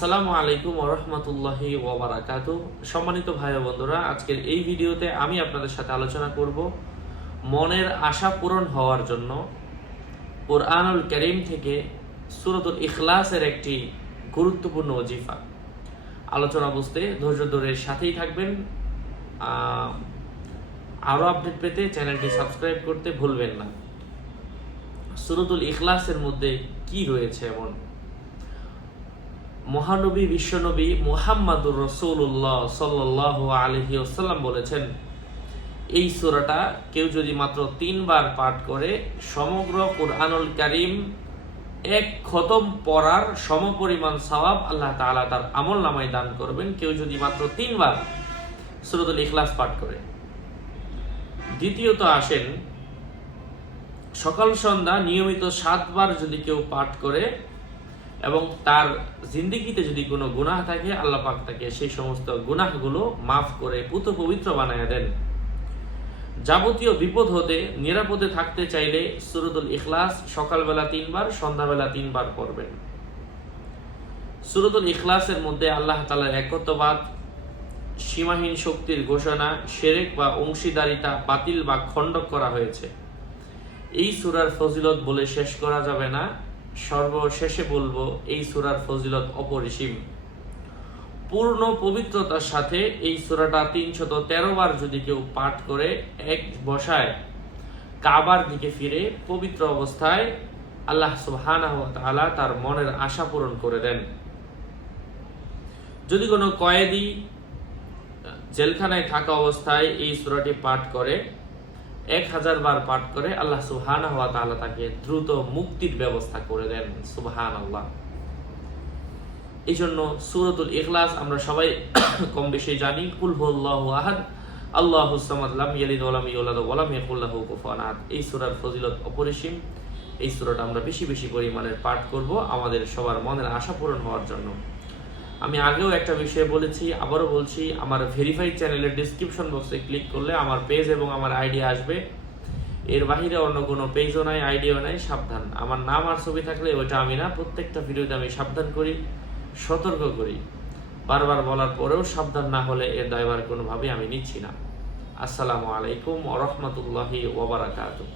আসসালামু আলাইকুম ওরহমতুল্লাহি ওবরাকাত সম্মানিত ভাই বন্ধুরা, আজকের এই ভিডিওতে আমি আপনাদের সাথে আলোচনা করব মনের আশা পূরণ হওয়ার জন্য কোরআনুল করিম থেকে সুরতুল ইখলাসের একটি গুরুত্বপূর্ণ ওজিফা। আলোচনা বুঝতে ধৈর্য ধরে সাথেই থাকবেন। আরও আপডেট পেতে চ্যানেলটি সাবস্ক্রাইব করতে ভুলবেন না। সুরতুল ইখলাসের মধ্যে কি রয়েছে এমন মহানবী, বিশ্বনবী মুহাম্মাদুর রসুল্লাহ সাল্লাহ আলহি ওসাল্লাম বলেছেন, এই সূরাটা কেউ যদি মাত্র তিনবার পাঠ করে, সমগ্র কুরআনুল কারিম এক খতম পড়ার সমপরিমাণ সওয়াব আল্লাহ তাআলা তার আমল নামায় দান করবেন, কেউ যদি মাত্র তিনবার সুরতুল ইখলাস পাঠ করে। দ্বিতীয়ত আসেন, সকাল সন্ধ্যা নিয়মিত সাতবার যদি কেউ পাঠ করে এবং তার জিন্দিগিতে যদি কোনো গুনাহ থাকে, আল্লাহ পাক তাকে সেই সমস্ত গুনাহগুলো মাফ করে পুত পবিত্র বানায় দেন। যাবতীয় বিপদ হতে, নিরাপদে থাকতে চাইলে সুরতুল ইখলাস সকালবেলা তিনবার, সন্ধ্যাবেলা তিনবার পড়বেন। সুরতুল ইখলাসের মধ্যে আল্লাহ তালার একত্ববাদ, সীমাহীন শক্তির ঘোষণা, সেরেক বা অংশীদারিতা বাতিল বা খণ্ডক করা হয়েছে। এই সুরার ফজিলত বলে শেষ করা যাবে না। সর্বশেষে বলব, এই সুরার ফজিলত অপরিসীম। পূর্ণ পবিত্রতার সাথে এই সুরাটা তিনশত তেরো বার যদি কেউ পাঠ করে এক বসায়, কাবার দিকে ফিরে পবিত্র অবস্থায় আল্লাহ তাআলা তার মনের আশা পূরণ করে দেন। যদি কোনো কয়েদি জেলখানায় থাকা অবস্থায় এই সুরাটি পাঠ করে এক হাজার বার পাঠ করে আল্লাহ সুবহান হওয়া তাআলা তাকে দ্রুত মুক্তির ব্যবস্থা করে দেন। সুবহান আল্লাহ এই জন্য সুরতুল ইখলাস আমরা সবাই কম বেশি জানি। কুল হুয়াল্লাহু আহাদ, আল্লাহু সামাদ, লাম ইয়ালিদ ওয়া লাম ইউলাদ ওয়া লাম ইয়াকুল লাহু কুফুয়ান আহাদ। এই সূরার ফজিলত অপরিসীম। এই সূরাটা আমরা বেশি বেশি পরিমাণের পাঠ করব আমাদের সবার মনের আশা পূরণ হওয়ার জন্য। আমি আগেও একটা বিষয়ে বলেছি, আবারও বলছি, আমার ভেরিফাইড চ্যানেলের ডিসক্রিপশন বক্সে ক্লিক করলে আমার পেজ এবং আমার আইডি আসবে। এর বাহিরে অন্য কোনো পেজও নাই আইডিও নাই, সাবধান। আমার নাম আর ছবি থাকলে ওইটা আমি না, প্রত্যেকটা ভিডিওতে আমি সাবধান করি, সতর্ক করি। বারবার বলার পরেও সাবধান না হলে এর দায়ভার কোনোভাবেই আমি নিচ্ছি না। আসসালামু আলাইকুম ওরহমতুল্লাহি ওবরাকাতুহ